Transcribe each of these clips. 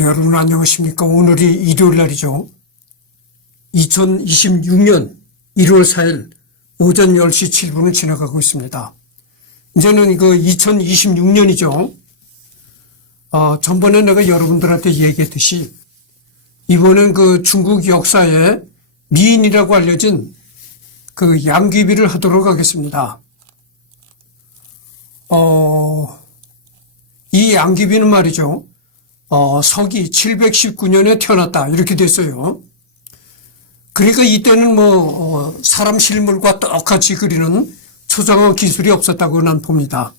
여러분 안녕하십니까. 오늘이 일요일 날이죠. 2026년 1월 4일 오전 10시 7분을 지나가고 있습니다. 이제는 이거 2026년이죠. 전번에 내가 여러분들한테 얘기했듯이 이번엔 그 중국 역사에 미인이라고 알려진 그 양귀비를 하도록 하겠습니다. 이 양귀비는 말이죠. 서기 719년에 태어났다 이렇게 됐어요. 그러니까 이때는 사람 실물과 똑같이 그리는 초상화 기술이 없었다고 난 봅니다.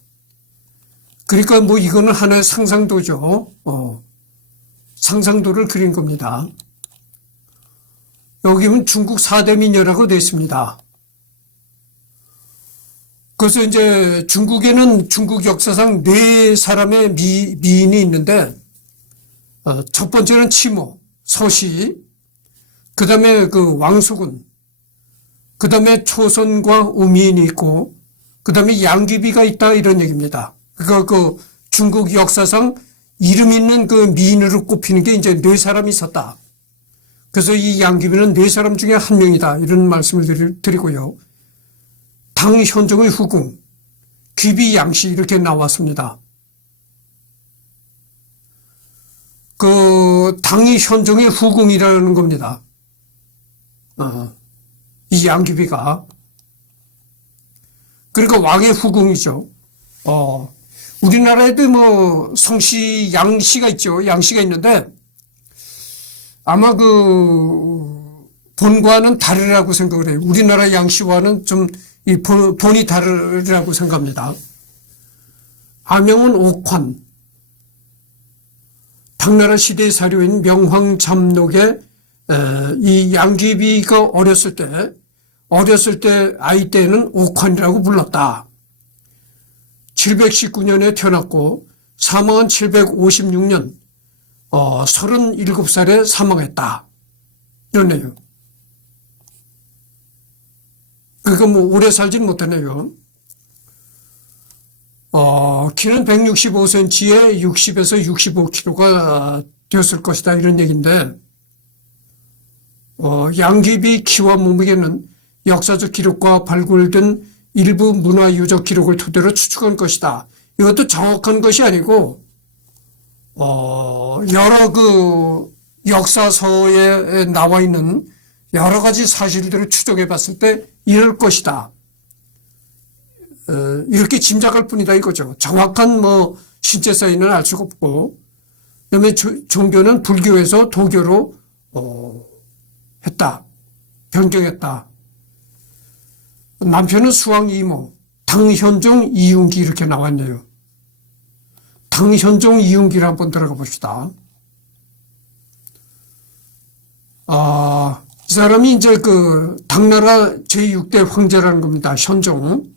그러니까 이거는 하나의 상상도죠. 상상도를 그린 겁니다. 여기는 중국 4대 미녀라고 되어 있습니다. 그래서 이제 중국에는 중국 역사상 4사람의 미인이 있는데 첫 번째는 치모, 서시, 그 다음에 그 왕수군, 그 다음에 초선과 우미인이 있고, 그 다음에 양귀비가 있다 이런 얘기입니다. 그러니까 그 중국 역사상 이름 있는 그 미인으로 꼽히는 게 이제 4사람이 있었다. 그래서 이 양귀비는 4사람 중에 한 명이다 이런 말씀을 드리고요. 당현종의 후궁, 귀비 양씨 이렇게 나왔습니다. 그 당이 현종의 후궁이라는 겁니다. 이 양귀비가 그러니까 왕의 후궁이죠. 우리나라에도 성씨 양씨가 있죠. 양씨가 있는데 아마 그 본과는 다르라고 생각을 해요. 우리나라 양씨와는 좀 이 본이 다르라고 생각합니다. 아명은 옥환, 당나라 시대 사료인 명황잠록에 이 양귀비가 어렸을 때 아이 때는 옥환이라고 불렀다. 719년에 태어났고 사망은 756년 37살에 사망했다. 이러네요. 그러니까 오래 살진 못하네요. 키는 165cm에 60에서 65kg가 되었을 것이다 이런 얘기인데 양귀비 키와 몸무게는 역사적 기록과 발굴된 일부 문화유적 기록을 토대로 추측한 것이다. 이것도 정확한 것이 아니고 여러 그 역사서에 나와 있는 여러 가지 사실들을 추적해 봤을 때 이럴 것이다. 이렇게 짐작할 뿐이다 이거죠. 정확한 신체 사인은 알 수가 없고, 그다음에 종교는 불교에서 도교로 했다. 변경했다. 남편은 수왕 이모, 당현종 이윤기 이렇게 나왔네요. 당현종 이윤기를 한번 들어가 봅시다. 이 사람이 이제 그 당나라 제6대 황제라는 겁니다. 현종.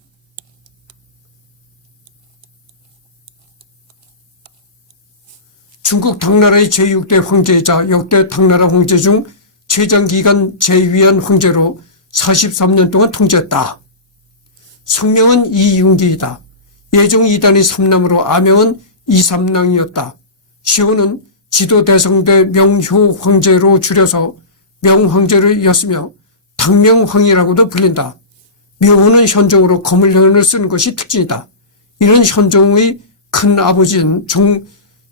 중국 당나라의 제6대 황제이자 역대 당나라 황제 중 최장기간 재위한 황제로 43년 동안 통치했다. 성명은 이윤기이다. 예종 이단이 3남으로 아명은 이삼랑이었다. 시호는 지도대성대 명효 황제로 줄여서 명황제였으며 당명황이라고도 불린다. 묘호는 현종으로 거물현을 쓰는 것이 특징이다. 이런 현종의 큰 아버지인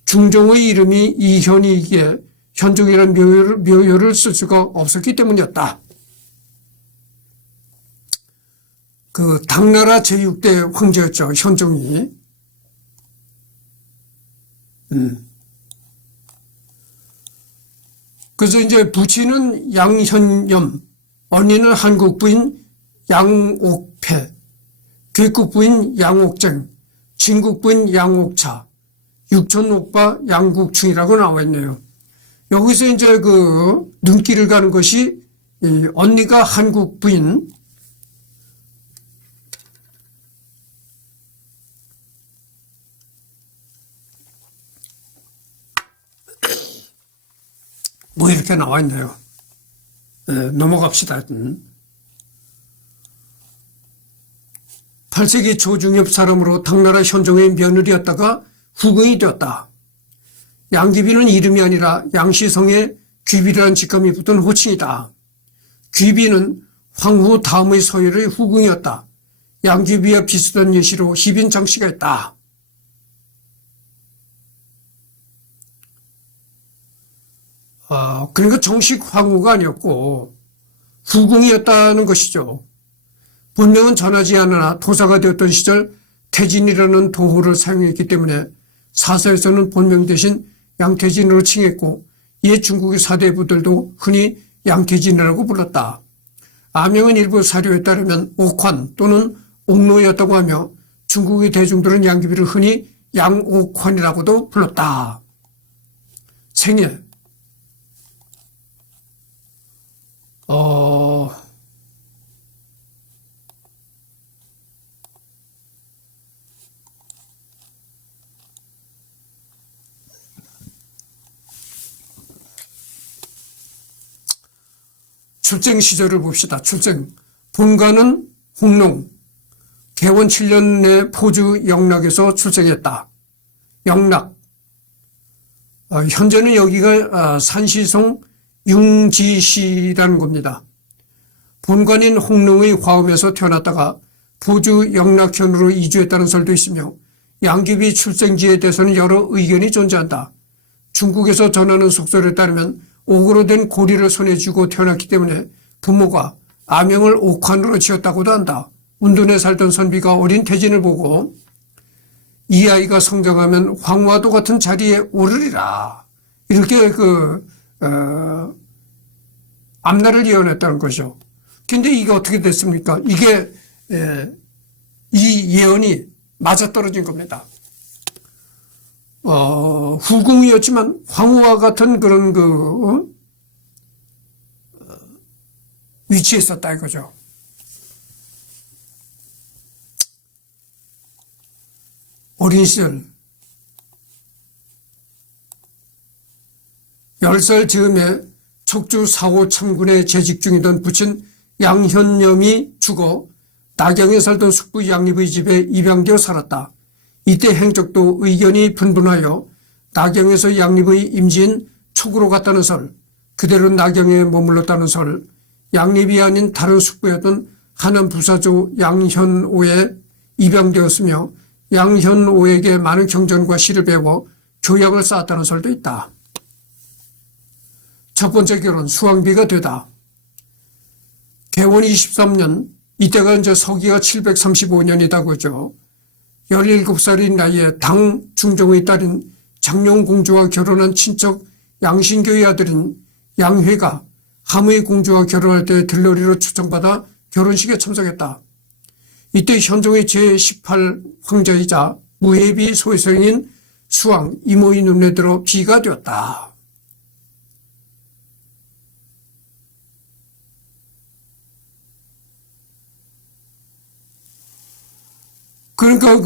중종의 이름이 이현이기에 현종이라는 묘효를 쓸 수가 없었기 때문이었다. 그 당나라 제6대 황제였죠. 현종이. 그래서 이제 부친은 양현염, 언니는 한국 부인 양옥패, 괴국 부인 양옥쟁, 진국 부인 양옥차, 육촌 오빠 양국충이라고 나와 있네요. 여기서 이제 그 눈길을 가는 것이 언니가 한국 부인, 이렇게 나와 있네요. 넘어갑시다. 8세기 초중엽 사람으로 당나라 현종의 며느리였다가 후궁이 되었다. 양귀비는 이름이 아니라 양시성에 귀비라는 직함이 붙은 호칭이다. 귀비는 황후 다음의 서열의 후궁이었다. 양귀비와 비슷한 예시로 희빈 장씨가 있다. 그러니까 정식 황후가 아니었고 후궁이었다는 것이죠. 본명은 전하지 않으나 도사가 되었던 시절 태진이라는 도호를 사용했기 때문에 사서에서는 본명 대신 양태진으로 칭했고 이에 중국의 사대부들도 흔히 양태진이라고 불렀다. 아명은 일부 사료에 따르면 옥환 또는 옥로였다고 하며 중국의 대중들은 양귀비를 흔히 양옥환이라고도 불렀다. 생애 출생 시절을 봅시다. 출생. 본가는 홍농. 개원 7년에 포주 영락에서 출생했다. 영락. 현재는 여기가 산시송 융지시라는 겁니다. 본관인 홍릉의 화엄에서 태어났다가 포주 영락현으로 이주했다는 설도 있으며 양귀비 출생지에 대해서는 여러 의견이 존재한다. 중국에서 전하는 속설에 따르면 옥으로 된 고리를 손에 쥐고 태어났기 때문에 부모가 아명을 옥환으로 지었다고도 한다. 운둔에 살던 선비가 어린 태진을 보고 이 아이가 성장하면 황후와도 같은 자리에 오르리라. 이렇게 앞날을 예언했다는 거죠. 근데 이게 어떻게 됐습니까? 이게 이 예언이 맞아떨어진 겁니다. 후궁이었지만 황후와 같은 그런 위치에 있었다 이거죠. 어린 시절 10살 즈음에 척주 사호 참군에 재직 중이던 부친 양현념이 죽어 낙양에 살던 숙부 양립의 집에 입양되어 살았다. 이때 행적도 의견이 분분하여 낙양에서 양립의 임지인 촉으로 갔다는 설, 그대로 낙양에 머물렀다는 설, 양립이 아닌 다른 숙부였던 하남 부사조 양현오에 입양되었으며 양현오에게 많은 경전과 시를 배워 교약을 쌓았다는 설도 있다. 첫 번째 결혼, 수왕비가 되다. 개원 23년, 이때가 이제 서기가 735년이다 그죠. 17살인 나이에 당 중종의 딸인 장룡공주와 결혼한 친척 양신교의 아들인 양회가 함의 공주와 결혼할 때 들러리로 초청받아 결혼식에 참석했다. 이때 현종의 제18 황자이자 무해비 소생인 수왕 이모의 눈에 들어 비가 되었다. 그러니까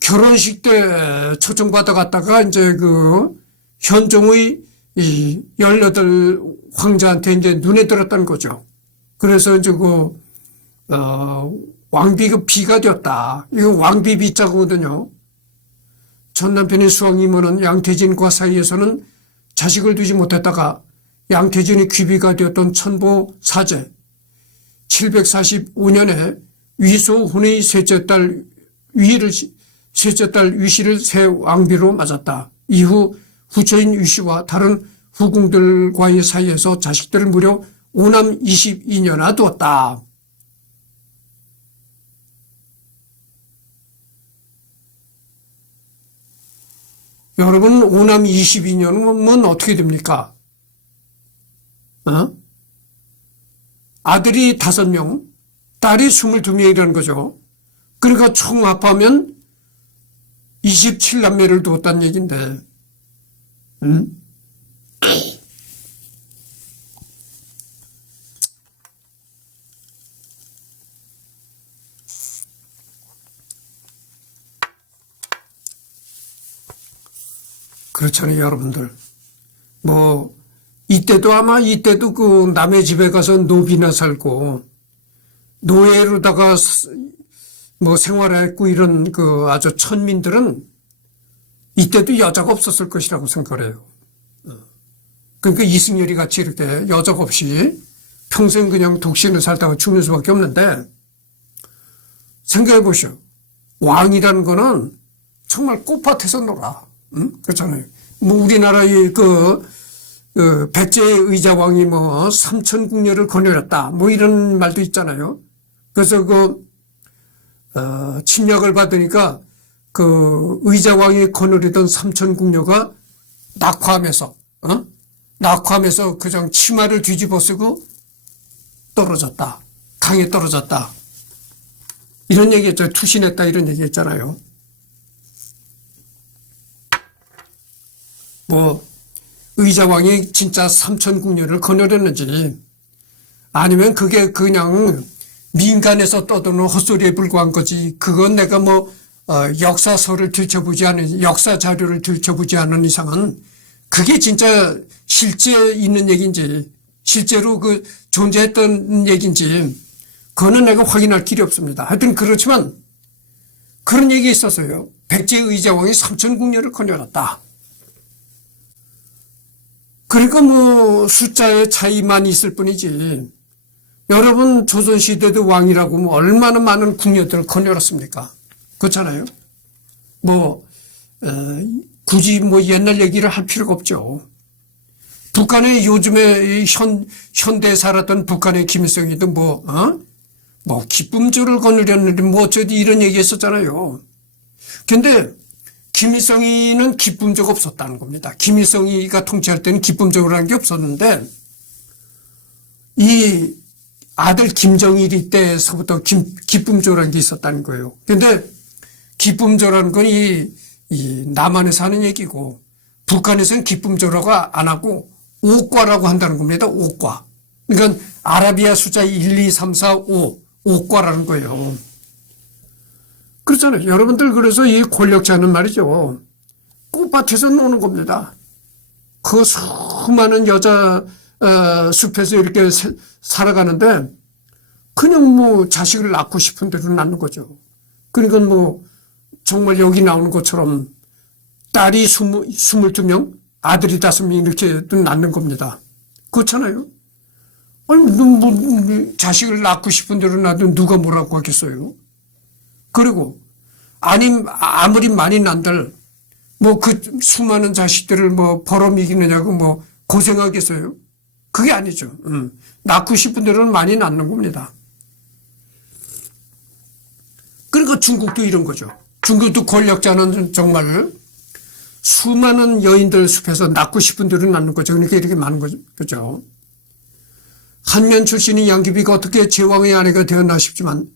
결혼식 때 초청받아 갔다가 이제 현종의 18 황자한테 이제 눈에 들었다는 거죠. 그래서 이제 왕비 비가 되었다. 이거 왕비 비자거든요. 전 남편인 수왕 이모는 양태진과 사이에서는 자식을 두지 못했다가 양태진이 귀비가 되었던 천보 사제 745년에 위소훈의 셋째 딸 위시를 새 왕비로 맞았다. 이후 후처인 위시와 다른 후궁들과의 사이에서 자식들을 무려 5남 22년이나 두었다. 여러분 5남 22년이면 어떻게 됩니까? 아들이 5명, 딸이 22명이라는 거죠. 그러니까 총 합하면 27남매를 두었다는 얘기인데, 그렇잖아요, 여러분들. 이때도 남의 집에 가서 노비나 살고, 노예로다가 생활했고 이런 아주 천민들은 이때도 여자가 없었을 것이라고 생각을 해요. 그러니까 이승열이 같이 이렇게 여자가 없이 평생 그냥 독신을 살다가 죽는 수밖에 없는데, 생각해 보시오. 왕이라는 거는 정말 꽃밭에서 놀아. 응? 그렇잖아요. 뭐 우리나라의 백제 의자왕이 뭐 삼천궁녀를 거느렸다. 뭐 이런 말도 있잖아요. 그래서 침략을 받으니까 의자왕이 거느리던 삼천궁녀가 낙화하면서 그냥 치마를 뒤집어 쓰고 떨어졌다. 강에 떨어졌다. 이런 얘기 했죠. 투신했다 이런 얘기 했잖아요. 뭐 의자왕이 진짜 삼천궁녀를 거느렸는지 아니면 그게 그냥 민간에서 떠도는 헛소리에 불과한 거지. 그건 내가 역사서를 들춰보지 않은, 역사 자료를 들춰보지 않은 이상은 그게 진짜 실제 있는 얘기인지, 실제로 존재했던 얘기인지, 그거는 내가 확인할 길이 없습니다. 하여튼 그렇지만 그런 얘기 있었어요. 백제 의자왕이 삼천궁녀를 거느렸다. 그러니까 숫자의 차이만 있을 뿐이지, 여러분 조선시대도 왕이라고 얼마나 많은 궁녀들을 거느렸습니까? 그렇잖아요. 굳이 옛날 얘기를 할 필요가 없죠. 북한의 요즘에 현대에 살았던 북한의 김일성이도 기쁨조를 거느렸는데 어쩌지 이런 얘기 했었잖아요. 근데 김일성이는 기쁨조가 없었다는 겁니다. 김일성이가 통치할 때는 기쁨조라는 게 없었는데, 이 아들 김정일이 때서부터 기쁨조라는 게 있었다는 거예요. 근데 기쁨조라는 건 이 남한에서 하는 얘기고, 북한에서는 기쁨조라고 안 하고 옥과라고 한다는 겁니다. 옥과. 그러니까 아라비아 숫자 1, 2, 3, 4, 5, 옥과라는 거예요. 그렇잖아요. 여러분들 그래서 이 권력자는 말이죠. 꽃밭에서 노는 겁니다. 그 수많은 여자 숲에서 이렇게 살아가는데 그냥 자식을 낳고 싶은 대로 낳는 거죠. 그러니까 정말 여기 나오는 것처럼 딸이 22명, 아들이 5명 이렇게 낳는 겁니다. 그렇잖아요. 아니, 자식을 낳고 싶은 대로 낳으면 누가 뭐라고 하겠어요? 그리고, 아무리 많이 난들, 그 수많은 자식들을 벌어먹이느냐고 고생하겠어요? 그게 아니죠. 낳고 싶은 대로는 많이 낳는 겁니다. 그러니까 중국도 이런 거죠. 중국도 권력자는 정말 수많은 여인들 숲에서 낳고 싶은 대로 낳는 거죠. 그러니까 이렇게 많은 거죠. 그죠? 한면 출신인 양귀비가 어떻게 제왕의 아내가 되었나 싶지만,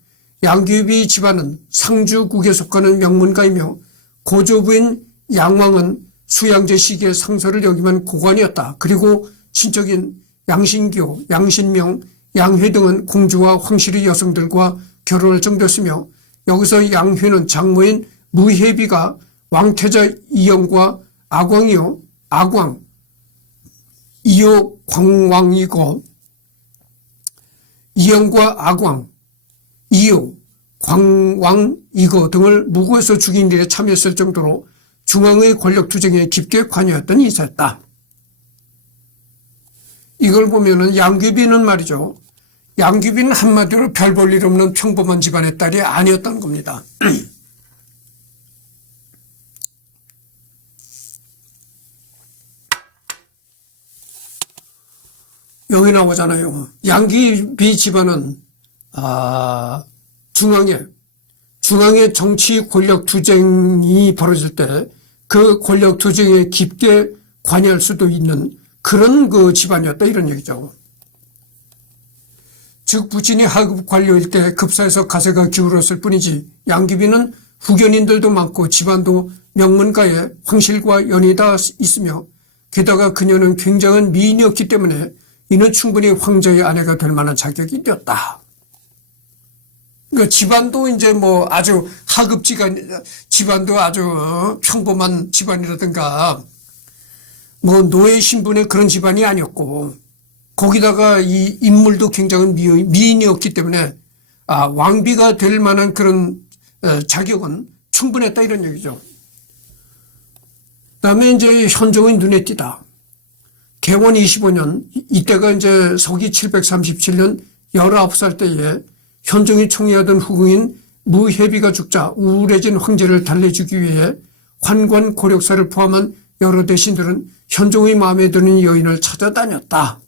양귀비 집안은 상주국에 속하는 명문가이며 고조부인 양왕은 수양제 시기의 상서를 여기면 고관이었다. 그리고 친척인 양신교, 양신명, 양회 등은 공주와 황실의 여성들과 결혼을 정됐으며, 여기서 양회는 장모인 무혜비가 왕태자 이영과 아광이요, 이요 광왕이고, 이영과 아광, 이요 광왕이고 등을 무고해서 죽인 일에 참여했을 정도로 중앙의 권력 투쟁에 깊게 관여했던 인사였다. 이걸 보면은 양귀비는 말이죠. 양귀비는 한마디로 별 볼 일 없는 평범한 집안의 딸이 아니었던 겁니다. 여기 나오잖아요. 양귀비 집안은 중앙의 정치 권력 투쟁이 벌어질 때 그 권력 투쟁에 깊게 관여할 수도 있는 그런 집안이었다 이런 얘기죠. 즉 부친이 하급 관료일 때 급사에서 가세가 기울었을 뿐이지, 양귀비는 후견인들도 많고 집안도 명문가의 황실과 연이 다 있으며, 게다가 그녀는 굉장한 미인이었기 때문에 이는 충분히 황제의 아내가 될 만한 자격이 되었다. 그러니까 집안도 이제 아주 집안도 아주 평범한 집안이라든가 노예 신분의 그런 집안이 아니었고, 거기다가 이 인물도 굉장히 미인이었기 때문에 왕비가 될 만한 그런 자격은 충분했다 이런 얘기죠. 그다음에 이제 현종의 눈에 띄다. 개원 25년, 이때가 이제 서기 737년 19살 때에 현종이 총애하던 후궁인 무해비가 죽자 우울해진 황제를 달래주기 위해 환관 고력사를 포함한 여러 대신들은 현종의 마음에 드는 여인을 찾아다녔다.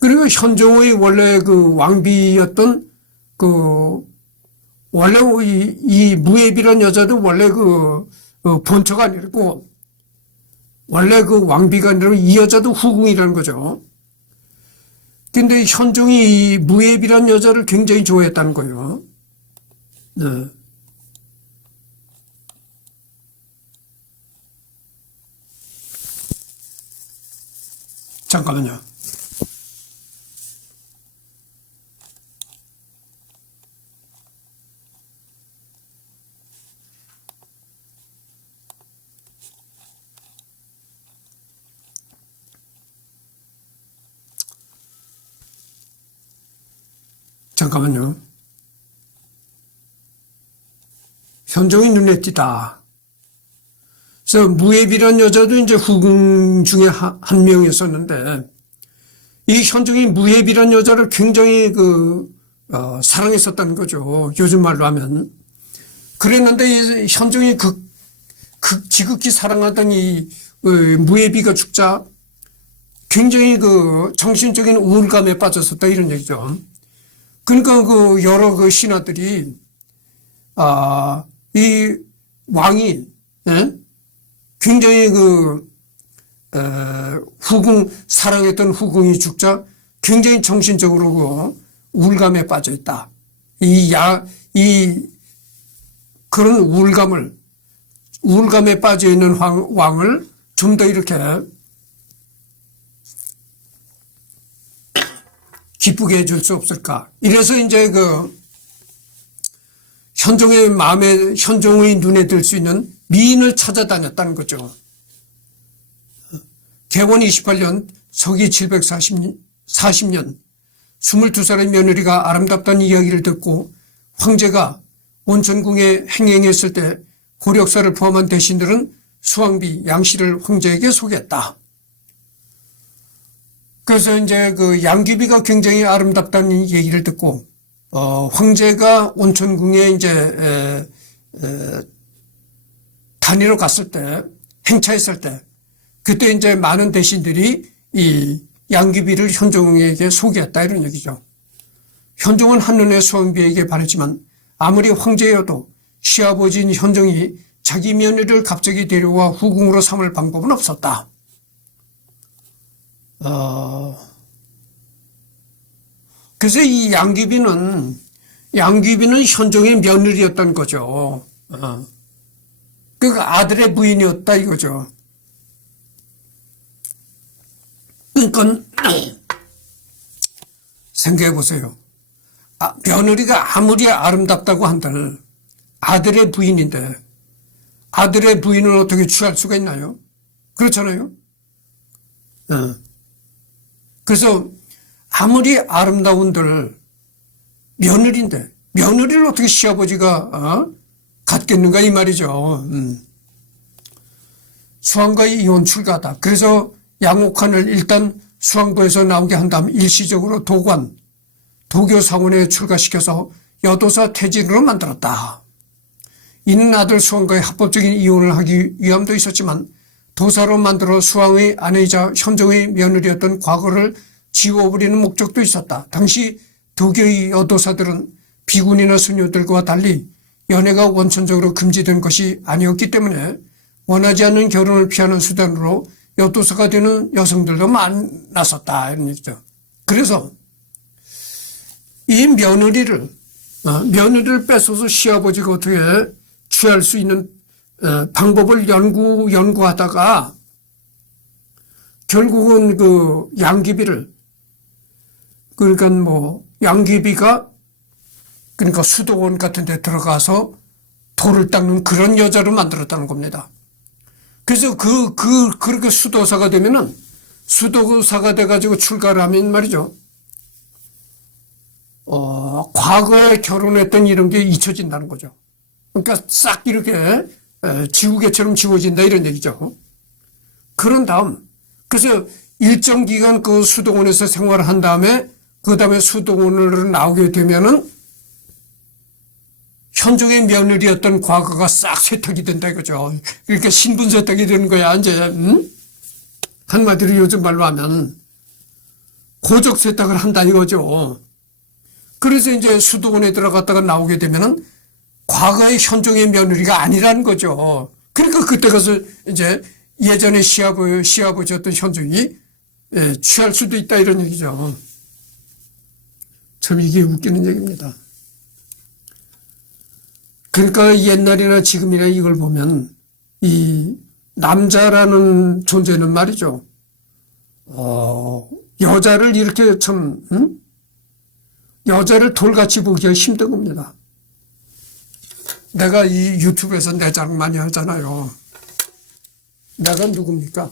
그리고 현종의 원래 그 왕비였던 원래 이 무해비란 여자도 원래 본처가 아니고 원래 그 왕비가 아니라 이 여자도 후궁이라는 거죠. 근데 현종이 이 무해비란 여자를 굉장히 좋아했다는 거예요. 네. 잠깐만요. 잠깐만요. 현종이 눈에 띄다. 그래서 무해비란 여자도 이제 후궁 중에 한 명이었었는데, 이 현종이 무해비란 여자를 굉장히 사랑했었다는 거죠. 요즘 말로 하면. 그랬는데 이 현종이 지극히 사랑하던 이 무해비가 죽자 굉장히 정신적인 우울감에 빠졌었다 이런 얘기죠. 그러니까 여러 신하들이 이 왕이 굉장히 사랑했던 후궁이 죽자 굉장히 정신적으로 우울감에 빠져 있다. 그런 우울감에 빠져 있는 왕을 좀 더 이렇게 기쁘게 해줄 수 없을까. 이래서 이제 현종의 눈에 들 수 있는 미인을 찾아다녔다는 거죠. 개원 28년, 서기 740년, 22살의 며느리가 아름답다는 이야기를 듣고 황제가 온천궁에 행행했을 때 고력사를 포함한 대신들은 수왕비 양씨를 황제에게 소개했다. 그래서 이제 양귀비가 굉장히 아름답다는 얘기를 듣고 황제가 온천궁에 이제 다니러 갔을 때, 행차했을 때, 그때 이제 많은 대신들이 이 양귀비를 현종에게 소개했다 이런 얘기죠. 현종은 한눈에 수왕비에게 반했지만 아무리 황제여도 시아버지인 현종이 자기 며느리를 갑자기 데려와 후궁으로 삼을 방법은 없었다. 그래서 이 양귀비는 현종의 며느리였던 거죠. 그러니까 아들의 부인이었다 이거죠. 그러니까 생각해 보세요. 며느리가 아무리 아름답다고 한들 아들의 부인인데 아들의 부인을 어떻게 취할 수가 있나요? 그렇잖아요. 그래서 아무리 아름다운들 며느리인데 며느리를 어떻게 시아버지가 갖겠는가 이 말이죠. 수왕과의 이혼 출가다. 그래서 양옥환을 일단 수왕부에서 나오게 한 다음 일시적으로 도교 사원에 출가시켜서 여도사 퇴진으로 만들었다. 이는 아들 수왕과의 합법적인 이혼을 하기 위함도 있었지만 도사로 만들어 수왕의 아내이자 현종의 며느리였던 과거를 지워버리는 목적도 있었다. 당시 도교의 여도사들은 비군이나 수녀들과 달리 연애가 원천적으로 금지된 것이 아니었기 때문에 원하지 않는 결혼을 피하는 수단으로 여도사가 되는 여성들도 많았었다 이런 얘기죠. 그래서 이 며느리를 뺏어서 시아버지가 어떻게 취할 수 있는 방법을 연구하다가 결국은 양귀비를 그러니까 양귀비가 그러니까 수도원 같은 데 들어가서 돌을 닦는 그런 여자로 만들었다는 겁니다. 그래서 그렇게 수도사가 되면은 수도사가 돼가지고 출가를 하면 말이죠. 과거에 결혼했던 이런 게 잊혀진다는 거죠. 그러니까 싹 이렇게 지우개처럼 지워진다 이런 얘기죠. 그런 다음 그래서 일정 기간 그 수도원에서 생활을 한 다음에 그 다음에 수도원으로 나오게 되면은 현종의 며느리였던 과거가 싹 세탁이 된다 이거죠. 그러니까 신분 세탁이 되는 거야 이제. 한마디로 요즘 말로 하면 고적 세탁을 한다 이거죠. 그래서 이제 수도원에 들어갔다가 나오게 되면은 과거의 현종의 며느리가 아니라는 거죠. 그러니까 그때 가서 이제 예전에 시아버지였던 현종이 취할 수도 있다 이런 얘기죠. 참 이게 웃기는 얘기입니다. 그러니까 옛날이나 지금이나 이걸 보면 이 남자라는 존재는 말이죠. 여자를 이렇게 참 여자를 돌같이 보기가 힘든 겁니다. 내가 이 유튜브에서 내 자랑 많이 하잖아요. 내가 누굽니까?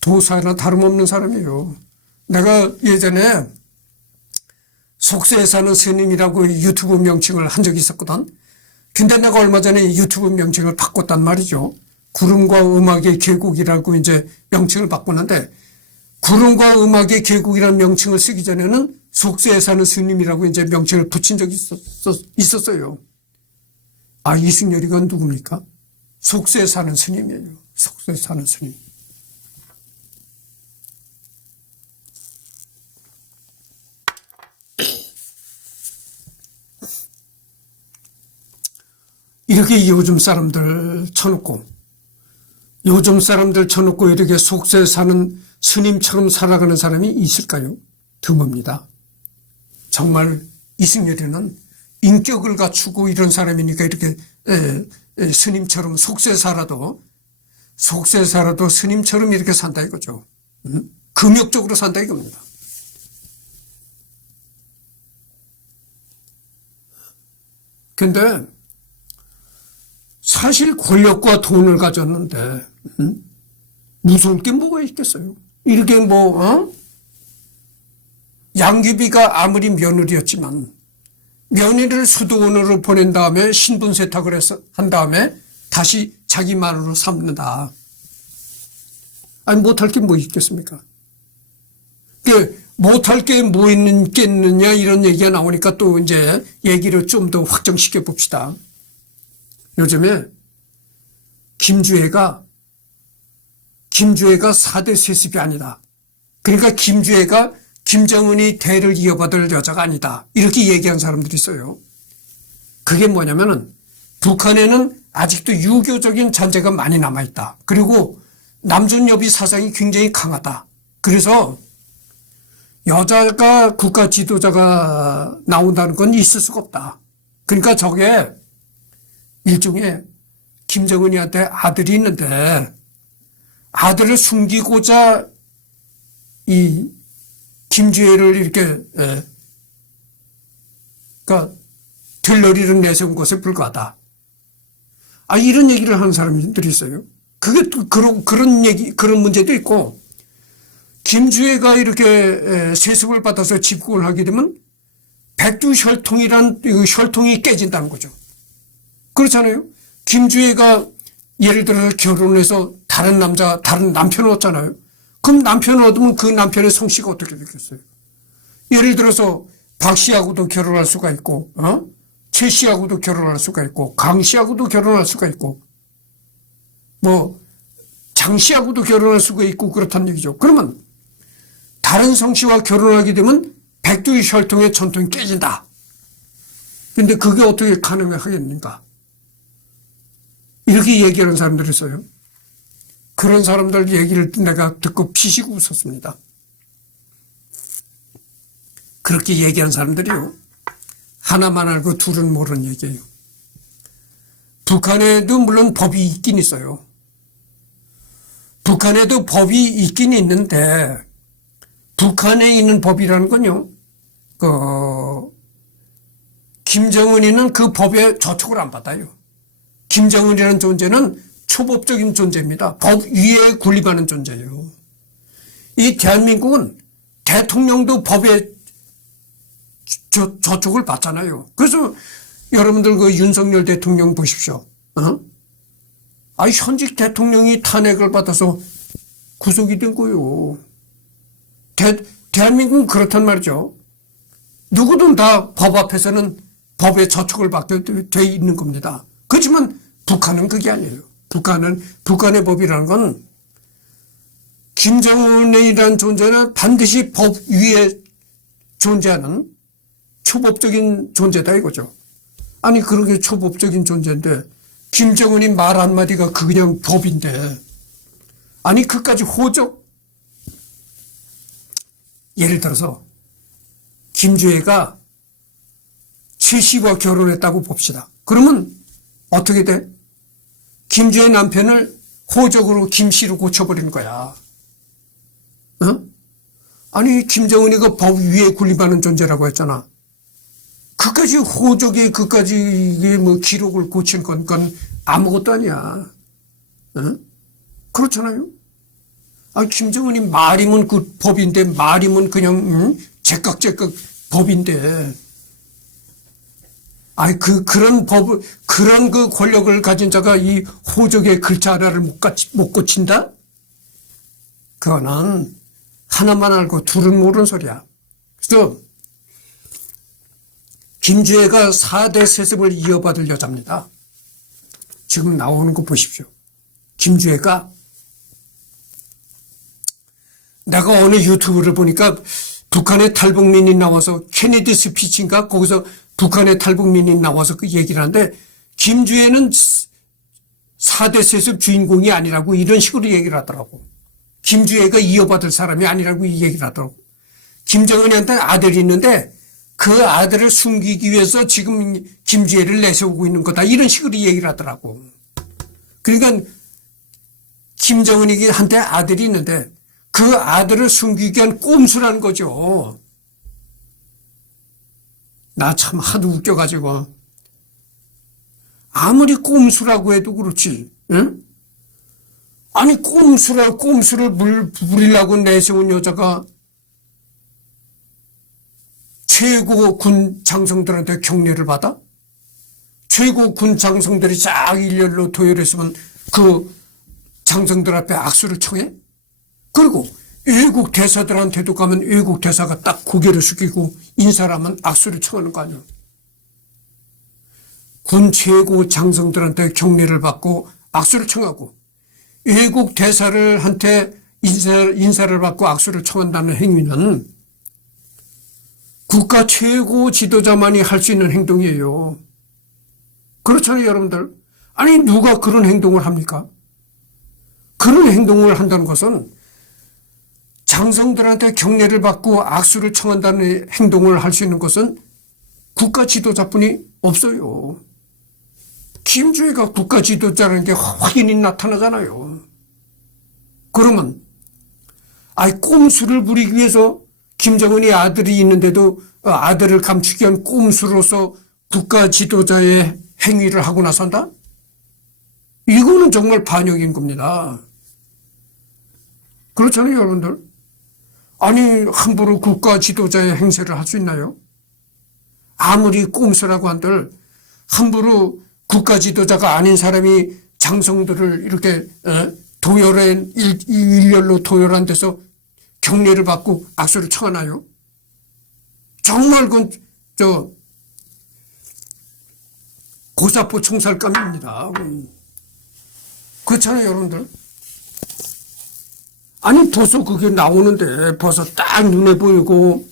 도사나 다름없는 사람이에요. 내가 예전에 속세에 사는 스님이라고 유튜브 명칭을 한 적이 있었거든. 근데 내가 얼마 전에 유튜브 명칭을 바꿨단 말이죠. 구름과 음악의 계곡이라고 이제 명칭을 바꿨는데, 구름과 음악의 계곡이라는 명칭을 쓰기 전에는 속세에 사는 스님이라고 이제 명칭을 붙인 적이 있었어요. 아, 이승열이가 누굽니까? 속세에 사는 스님이에요. 속세에 사는 스님. 이렇게 요즘 사람들 쳐놓고 이렇게 속세에 사는 스님처럼 살아가는 사람이 있을까요? 드뭅니다. 정말 이승열이는 인격을 갖추고 이런 사람이니까 이렇게 스님처럼 속세에 살아도 스님처럼 이렇게 산다 이거죠. 금욕적으로 산다 이겁니다. 근데 사실 권력과 돈을 가졌는데 무서울 게 뭐가 있겠어요. 이렇게 양귀비가 아무리 며느리였지만 며느리를 수도원으로 보낸 다음에 신분 세탁을 한 다음에 다시 자기 마누로 삼는다. 아니 못할 게 뭐 있겠습니까? 못할 게 뭐 있겠느냐 이런 얘기가 나오니까 또 이제 얘기를 좀 더 확정시켜 봅시다. 요즘에 김주애가 4대 세습이 아니다. 그러니까 김주애가 김정은이 대를 이어받을 여자가 아니다. 이렇게 얘기한 사람들이 있어요. 그게 뭐냐면은 북한에는 아직도 유교적인 잔재가 많이 남아있다. 그리고 남존여비 사상이 굉장히 강하다. 그래서 여자가 국가 지도자가 나온다는 건 있을 수가 없다. 그러니까 저게 일종의 김정은이한테 아들이 있는데 아들을 숨기고자 이 김주애를 이렇게 그러니까 들러리를 내세운 것에 불과하다. 이런 얘기를 하는 사람들이 있어요. 그게 또 그런 문제도 있고, 김주애가 이렇게 세습을 받아서 집권을 하게 되면 백두혈통이란 혈통이 깨진다는 거죠. 그렇잖아요. 김주애가 예를 들어서 결혼해서 다른 남편을 얻잖아요. 그럼 남편을 얻으면 그 남편의 성씨가 어떻게 되겠어요? 예를 들어서 박 씨하고도 결혼할 수가 있고, 최 씨하고도 결혼할 수가 있고, 강 씨하고도 결혼할 수가 있고, 장 씨하고도 결혼할 수가 있고 그렇다는 얘기죠. 그러면 다른 성씨와 결혼하게 되면 백두의 혈통의 전통이 깨진다. 근데 그게 어떻게 가능하겠는가? 이렇게 얘기하는 사람들이 있어요. 그런 사람들 얘기를 내가 듣고 피시고 웃었습니다. 그렇게 얘기한 사람들이요. 하나만 알고 둘은 모르는 얘기예요. 북한에도 물론 법이 있긴 있어요. 북한에도 법이 있긴 있는데 북한에 있는 법이라는 건요. 김정은이는 그 법에 저촉을 안 받아요. 김정은이라는 존재는 초법적인 존재입니다. 법 위에 군립하는 존재예요. 이 대한민국은 대통령도 법에 저촉을 받잖아요. 그래서 여러분들 그 윤석열 대통령 보십시오. 아니, 현직 대통령이 탄핵을 받아서 구속이 된 거요. 대한민국은 그렇단 말이죠. 누구든 다 법 앞에서는 법의 저촉을 받게 돼 있는 겁니다. 그렇지만 북한은 그게 아니에요. 북한의 법이라는 건 김정은이라는 존재는 반드시 법 위에 존재하는 초법적인 존재다 이거죠. 아니, 그렇게 초법적인 존재인데 김정은이 말 한마디가 그냥 법인데, 아니, 그까지 호적. 예를 들어서 김주애가 최 씨와 결혼했다고 봅시다. 그러면 어떻게 돼? 김주애 남편을 호적으로 김 씨로 고쳐버리는 거야. 어? 아니, 김정은이 그 법 위에 군림하는 존재라고 했잖아. 그까지 호적에 그까지 이게 뭐 기록을 고친 건 아무것도 아니야. 어? 그렇잖아요. 아, 김정은이 말이면 그 법인데, 말이면 그냥 제깍제깍 법인데, 아니, 그런 법을, 그런 그 권력을 가진 자가 이 호적의 글자 하나를 못 고친다? 그거는 하나만 알고 둘은 모르는 소리야. 그래서 김주애가 4대 세습을 이어받을 여자입니다. 지금 나오는 거 보십시오. 김주애가, 내가 어느 유튜브를 보니까 북한의 탈북민이 나와서 케네디 스피치인가 거기서 북한의 탈북민이 나와서 그 얘기를 하는데, 김주애는 4대 세습 주인공이 아니라고 이런 식으로 얘기를 하더라고. 김주애가 이어받을 사람이 아니라고 이 얘기를 하더라고. 김정은이한테 아들이 있는데 그 아들을 숨기기 위해서 지금 김주애를 내세우고 있는 거다, 이런 식으로 얘기를 하더라고. 그러니까 김정은이한테 아들이 있는데 그 아들을 숨기기 위한 꼼수라는 거죠. 나 참 하도 웃겨가지고. 아무리 꼼수라고 해도 그렇지, 응? 아니, 꼼수를 부리려고 내세운 여자가 최고 군 장성들한테 격려를 받아? 최고 군 장성들이 쫙 일렬로 도열했으면 그 장성들 앞에 악수를 청해? 그리고 외국 대사들한테도 가면 외국 대사가 딱 고개를 숙이고 인사를 하면 악수를 청하는 거 아니야. 군 최고 장성들한테 격려를 받고 악수를 청하고 외국 대사들한테 인사를 받고 악수를 청한다는 행위는 국가 최고 지도자만이 할 수 있는 행동이에요. 그렇잖아요, 여러분들. 아니, 누가 그런 행동을 합니까? 그런 행동을 한다는 것은 장성들한테 격려를 받고 악수를 청한다는 행동을 할 수 있는 것은 국가 지도자뿐이 없어요. 김주애가 국가 지도자라는 게 확연히 나타나잖아요. 그러면 꼼수를 부리기 위해서 김정은이 아들이 있는데도 아들을 감추기 위한 꼼수로서 국가 지도자의 행위를 하고 나선다? 이거는 정말 반역인 겁니다. 그렇잖아요, 여러분들. 아니, 함부로 국가 지도자의 행세를 할 수 있나요? 아무리 꼼수라고 한들 함부로 국가 지도자가 아닌 사람이 장성들을 이렇게 일렬로 도열한 데서 격려를 받고 악수를 청하나요? 정말 그건 고사포 총살감입니다. 그렇잖아요, 여러분들. 아니, 벌써 그게 나오는데 벌써 딱 눈에 보이고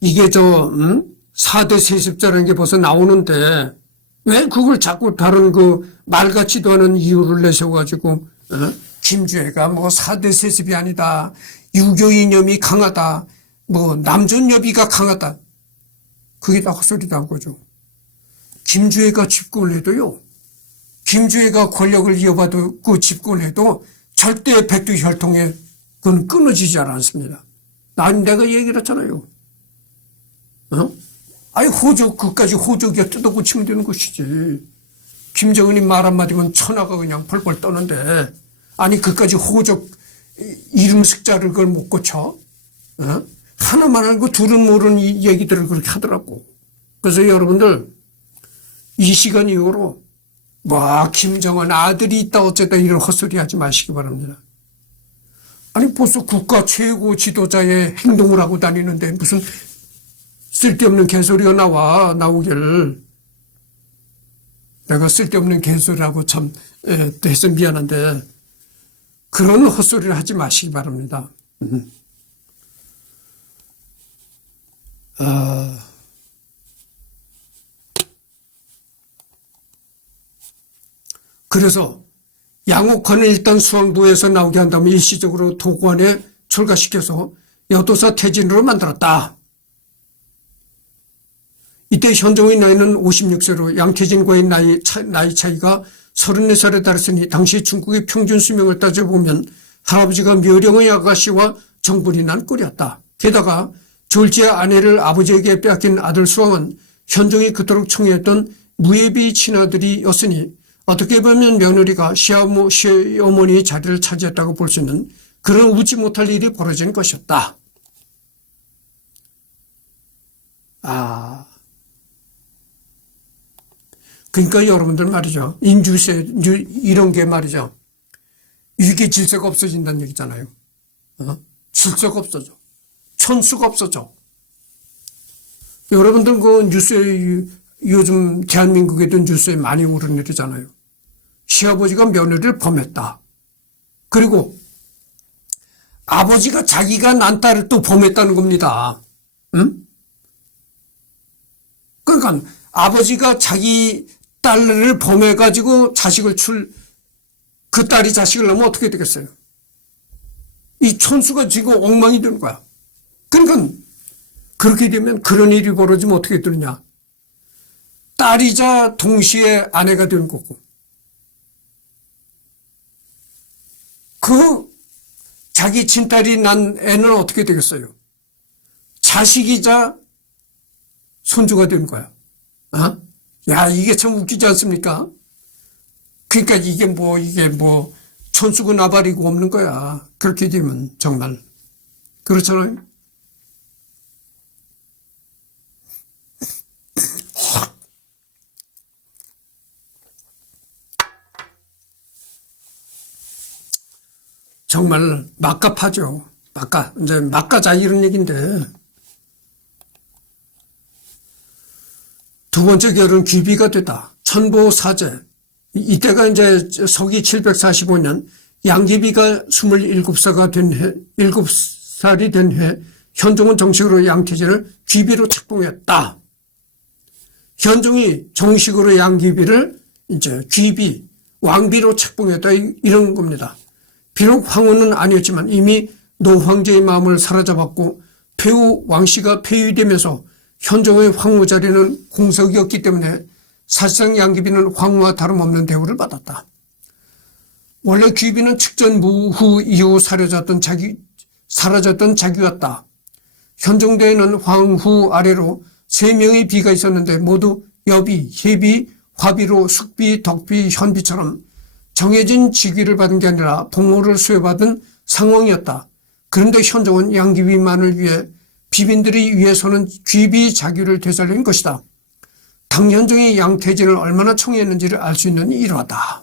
이게 4대 세습자라는 게 벌써 나오는데 왜 그걸 자꾸 다른 그 말 같지도 않은 이유를 내세워가지고 김주애가 뭐 4대 세습이 아니다, 유교 이념이 강하다, 뭐 남존여비가 강하다, 그게 다 헛소리다 한 거죠. 김주애가 집권을 해도요, 김주애가 권력을 이어받고 집권을 해도 절대 백두혈통에 그건 끊어지지 않았습니다. 내가 얘기를 했잖아요. 그까지 호적이야 뜯어고치면 되는 것이지. 김정은이 말 한마디면 천하가 그냥 벌벌 떠는데, 그까지 호적 이름 숫자를 그걸 못 고쳐? 하나만 알고 둘은 모르는 이 얘기들을 그렇게 하더라고. 그래서 여러분들, 이 시간 이후로 뭐 김정은 아들이 있다 어쨌다 이런 헛소리 하지 마시기 바랍니다. 아니 벌써 국가 최고 지도자의 행동을 하고 다니는데 무슨 쓸데없는 개소리가 나오길. 내가 쓸데없는 개소리라고 참 해서 미안한데 그런 헛소리를 하지 마시기 바랍니다. 그래서 양옥환을 일단 수왕도에서 나오게 한 다음에 일시적으로 도관에 출가시켜서 여도사 태진으로 만들었다. 이때 현종의 나이는 56세로 양태진과의 나이 차이가 34살에 달했으니 당시 중국의 평균 수명을 따져보면 할아버지가 묘령의 아가씨와 정분이 난 꼴이었다. 게다가 졸지의 아내를 아버지에게 빼앗긴 아들 수왕은 현종이 그토록 청해했던 무예비 친아들이었으니 어떻게 보면 며느리가 시어머니의 자리를 차지했다고 볼 수 있는 그런 웃지 못할 일이 벌어진 것이었다. 그러니까 여러분들 말이죠. 인주세 이런 게 말이죠. 이게 질서가 없어진다는 얘기잖아요. 질서가 없어져. 천수가 없어져. 여러분들 그 뉴스에 요즘 대한민국에도 뉴스에 많이 오르는 일이잖아요. 시아버지가 며느리를 범했다. 그리고 아버지가 자기가 난 딸을 또 범했다는 겁니다. 응? 그러니까 아버지가 자기 딸을 범해가지고 그 딸이 자식을 낳으면 어떻게 되겠어요? 이 천수가 지금 엉망이 되는 거야. 그러니까 그렇게 되면 그런 일이 벌어지면 어떻게 되느냐. 딸이자 동시에 아내가 되는 거고. 그 자기 친딸이 난 애는 어떻게 되겠어요? 자식이자 손주가 되는 거야. 야, 이게 참 웃기지 않습니까? 그러니까 이게 뭐 천수고 나발이고 없는 거야. 그렇게 되면 정말. 그렇잖아요. 정말 막갑하죠. 이제 막가자 이런 얘기인데. 두 번째 결혼 귀비가 되다. 천보사제. 이때가 이제 서기 745년 양귀비가 27살이 된 해 현종은 정식으로 양태진을 귀비로 책봉했다. 현종이 정식으로 양귀비를 이제 귀비, 왕비로 책봉했다 이런 겁니다. 비록 황후는 아니었지만 이미 노황제의 마음을 사로잡았고 폐후 왕씨가 폐위되면서 현종의 황후 자리는 공석이었기 때문에 사실상 양귀비는 황후와 다름없는 대우를 받았다. 원래 귀비는 측전 무후 이후 사라졌던 자기였다. 현종대에는 황후 아래로 3명의 비가 있었는데 모두 여비, 혜비, 화비로 숙비, 덕비, 현비처럼 정해진 직위를 받은 게 아니라 봉호를 수여받은 상황이었다. 그런데 현종은 양귀비만을 위해 비빈들이 위해서는 귀비 자규를 되살린 것이다. 당현종이 양태진을 얼마나 청해했는지를 알 수 있는 일화다.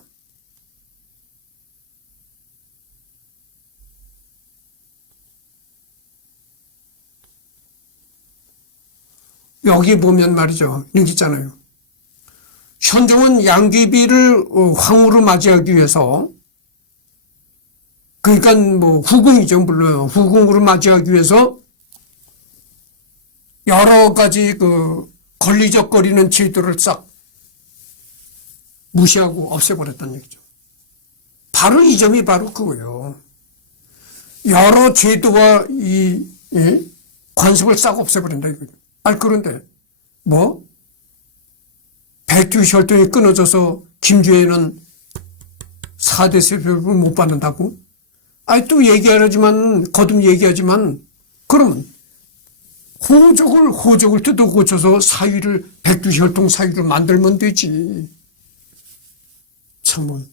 여기 보면 말이죠. 이렇게 있잖아요. 현종은 양귀비를 황후로 맞이하기 위해서 그러니까 뭐 후궁이죠. 물론 후궁으로 맞이하기 위해서 여러 가지 그 걸리적거리는 제도를 싹 무시하고 없애버렸다는 얘기죠. 바로 이 점이 바로 그거예요. 여러 제도와 이 관습을 싹 없애버린다 이거죠. 그런데 뭐 백두혈통이 끊어져서 김주애는 4대 세표를 못 받는다고? 또 얘기하지만 거듭 얘기하지만 그러면 호적을 뜯어 고쳐서 백두혈통 사위를 만들면 되지. 참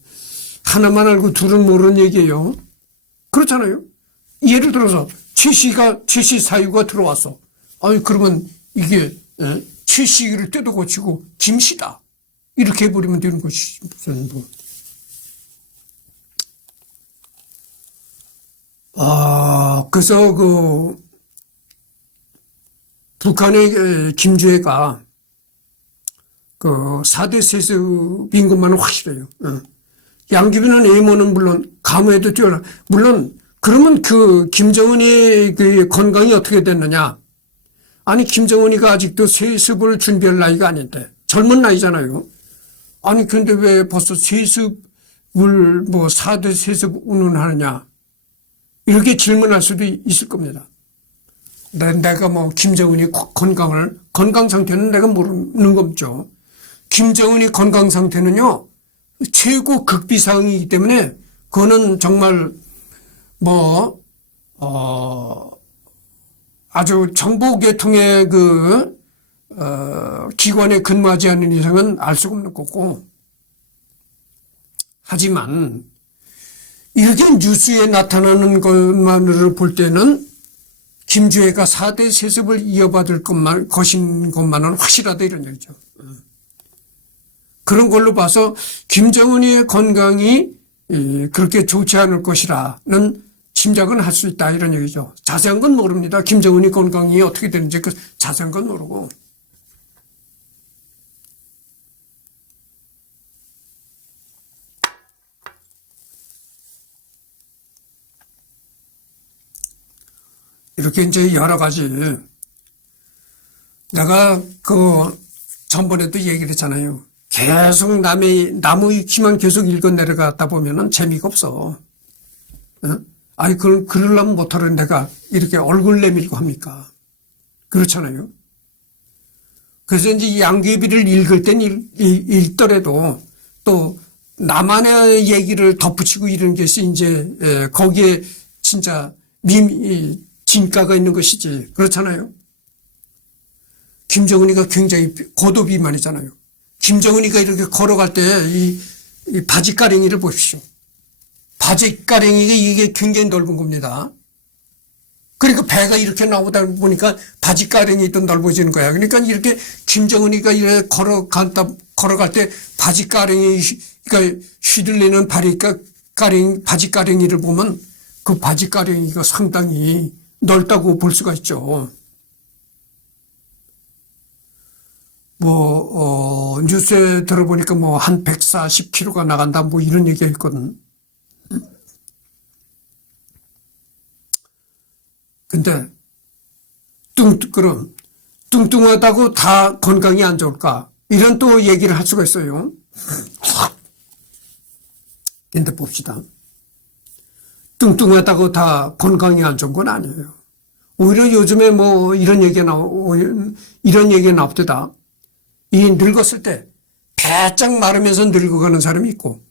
하나만 알고 둘은 모르는 얘기예요. 그렇잖아요. 예를 들어서 최씨 사유가 들어왔어. 그러면 이게 최씨를 뜯어 고치고 김씨다. 이렇게 해버리면 되는 것이 무슨 뭐. 그래서 북한의 김주애가 4대 세습인 것만은 확실해요. 양귀비는 외모는 물론 감회도 뛰어나. 물론 그러면 김정은의 건강이 어떻게 됐느냐? 아니 김정은이가 아직도 세습을 준비할 나이가 아닌데 젊은 나이잖아요. 아니 근데 왜 벌써 세습을 4대 세습 운운하느냐? 이렇게 질문할 수도 있을 겁니다. 내가 김정은이 건강 상태는 내가 모르는 거죠. 김정은이 건강 상태는요, 최고 극비상이기 때문에, 그거는 정말, 아주 정보계통의 기관에 근무하지 않는 이상은 알 수가 없는 거고, 하지만, 이렇게 뉴스에 나타나는 것만으로 볼 때는 김주애가 4대 세습을 이어받을 것인 것만은 확실하다 이런 얘기죠. 그런 걸로 봐서 김정은의 건강이 그렇게 좋지 않을 것이라는 짐작은 할 수 있다 이런 얘기죠. 자세한 건 모릅니다. 김정은이 건강이 어떻게 되는지 그 자세한 건 모르고. 이렇게 이제 여러 가지 내가 전번에도 얘기를 했잖아요. 계속 나무의 키만 계속 읽어 내려가다 보면은 재미가 없어. 아니 그걸 그러려면 못하러 내가 이렇게 얼굴 내밀고 합니까? 그렇잖아요. 그래서 이제 이 양귀비를 읽을 땐 읽더라도 또 나만의 얘기를 덧붙이고 이런 것이 이제 거기에 진짜 진가가 있는 것이지. 그렇잖아요. 김정은이가 굉장히 고도 비만이잖아요. 김정은이가 이렇게 걸어갈 때 이 바지가랭이를 보십시오. 바지가랭이가 이게 굉장히 넓은 겁니다. 그러니까 배가 이렇게 나오다 보니까 바지가랭이도 넓어지는 거야. 그러니까 이렇게 김정은이가 이렇게 걸어갈 때 바지가랭이가 휘둘리는 바지가랭이를 보면 그 바지가랭이가 상당히 넓다고 볼 수가 있죠. 뉴스에 들어보니까 한 140kg가 나간다 이런 얘기가 있거든. 근데 그럼 뚱뚱하다고 다 건강이 안 좋을까? 이런 또 얘기를 할 수가 있어요. 근데 봅시다. 뚱뚱하다고 다 건강이 안 좋은 건 아니에요. 오히려 요즘에 이런 얘기가 나옵니다. 이 늙었을 때 배짱 마르면서 늙어가는 사람이 있고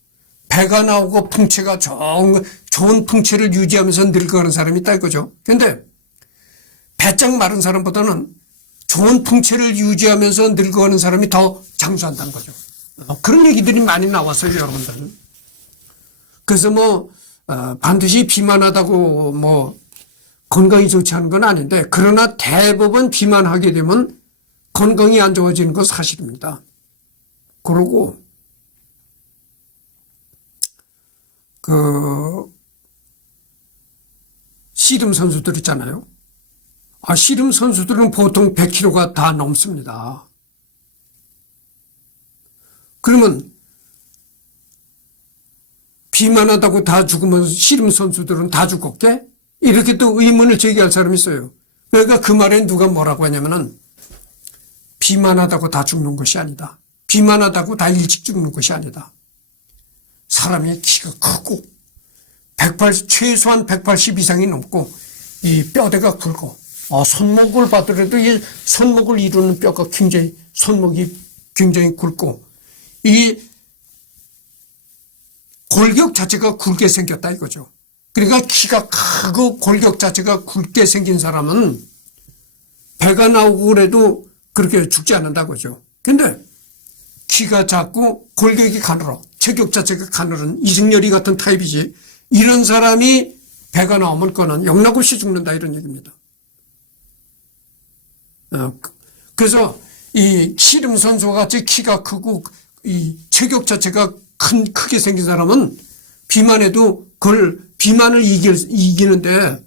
배가 나오고 풍채가 좋은 풍채를 유지하면서 늙어가는 사람이 있다 이거죠. 그런데 배짱 마른 사람보다는 좋은 풍채를 유지하면서 늙어가는 사람이 더 장수한다는 거죠. 그런 얘기들이 많이 나왔어요, 여러분들. 그래서 반드시 비만하다고 건강이 좋지 않은 건 아닌데, 그러나 대부분 비만하게 되면 건강이 안 좋아지는 건 사실입니다. 그러고, 씨름 선수들 있잖아요. 씨름 선수들은 보통 100kg가 다 넘습니다. 그러면 비만하다고 다 죽으면 씨름 선수들은 다 죽었게? 이렇게 또 의문을 제기할 사람이 있어요. 그러니까 그 말에 누가 뭐라고 하냐면은 비만하다고 다 죽는 것이 아니다. 비만하다고 다 일찍 죽는 것이 아니다. 사람이 키가 크고 최소한 180 이상이 넘고 이 뼈대가 굵고 손목을 봐더라도 이 손목을 이루는 뼈가 손목이 굉장히 굵고 이 골격 자체가 굵게 생겼다 이거죠. 그러니까 키가 크고 골격 자체가 굵게 생긴 사람은 배가 나오고 그래도 그렇게 죽지 않는다고죠. 근데 키가 작고 골격이 가늘어, 체격 자체가 가늘은 이승열이 같은 타입이지, 이런 사람이 배가 나오면 그거는 영락없이 죽는다 이런 얘기입니다. 그래서 이 씨름 선수와 같이 키가 크고 이 체격 자체가 크게 생긴 사람은 비만해도 비만을 이기는데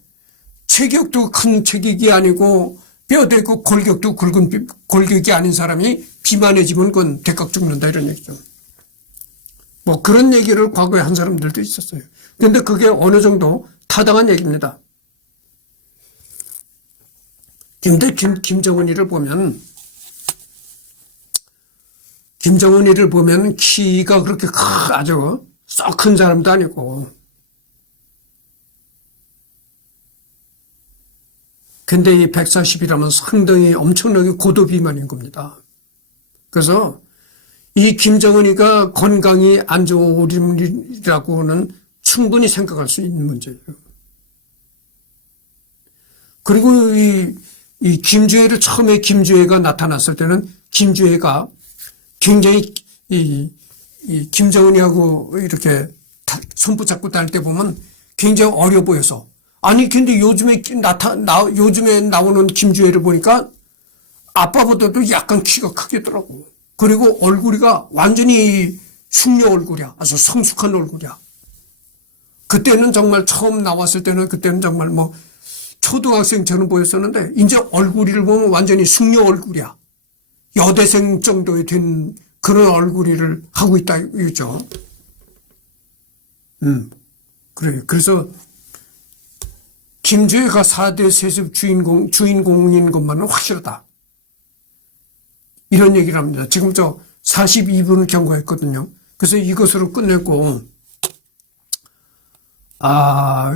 체격도 큰 체격이 아니고 뼈도 있고 골격도 굵은 골격이 아닌 사람이 비만해지면 그건 대각 죽는다 이런 얘기죠. 뭐 그런 얘기를 과거에 한 사람들도 있었어요. 그런데 그게 어느 정도 타당한 얘기입니다. 근데 김정은이를 보면 키가 그렇게 아주 썩 큰 사람도 아니고, 근데 이 140이라면 상당히 엄청나게 고도 비만인 겁니다. 그래서 이 김정은이가 건강이 안 좋으리라고는 충분히 생각할 수 있는 문제예요. 그리고 이 김주혜를 처음에 김주혜가 나타났을 때는 김주혜가 굉장히 이 김정은이하고 이렇게 손 붙잡고 다닐 때 보면 굉장히 어려 보여서, 아니 근데 요즘에 나오는 김주혜를 보니까 아빠보다도 약간 키가 크겠더라고. 그리고 얼굴이가 완전히 숙녀 얼굴이야. 아주 성숙한 얼굴이야. 그때는 정말 처음 나왔을 때는 그때는 정말 뭐 초등학생처럼 보였었는데 이제 얼굴을 보면 완전히 숙녀 얼굴이야. 여대생 정도에 된 그런 얼굴을 하고 있다 이거죠. 그래요. 그래서 김주혜가 4대 세습 주인공인 것만은 확실하다. 이런 얘기를 합니다. 지금 42분을 경과했거든요. 그래서 이것으로 끝내고,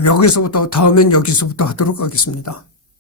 여기서부터, 다음엔 여기서부터 하도록 하겠습니다.